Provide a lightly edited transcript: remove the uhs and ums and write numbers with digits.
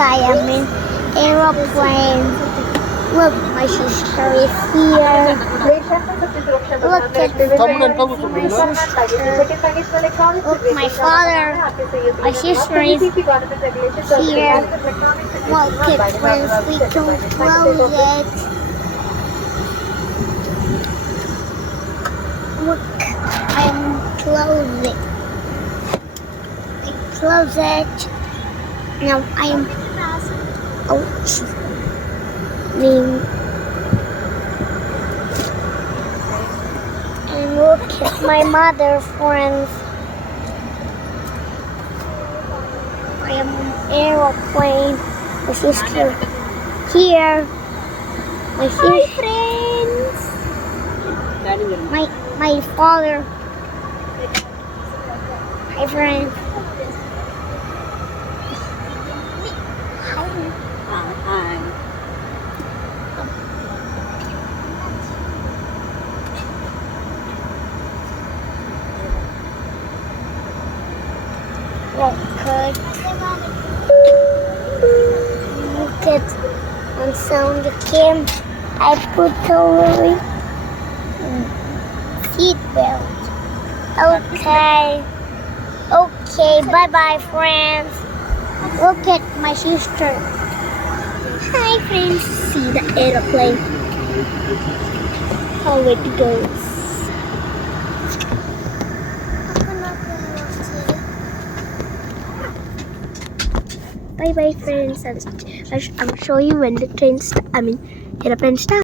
I am in aeroplane. Look, my sister is here. Look at my sister. Look, my father. My sister is here. Look at friends, we can close it. Look, I'm closing. I close it. Now I am opening. And look at my mother, friends. I am an aeroplane. My sister here. My sister. Friends. My father. Hi, friends. Look at on sound cam. I put the seat belt. Okay, bye bye, friends. Look at my sister. Hi, friends. See the aeroplane. How it goes. Bye bye, friends. I'll show you when the airplane starts.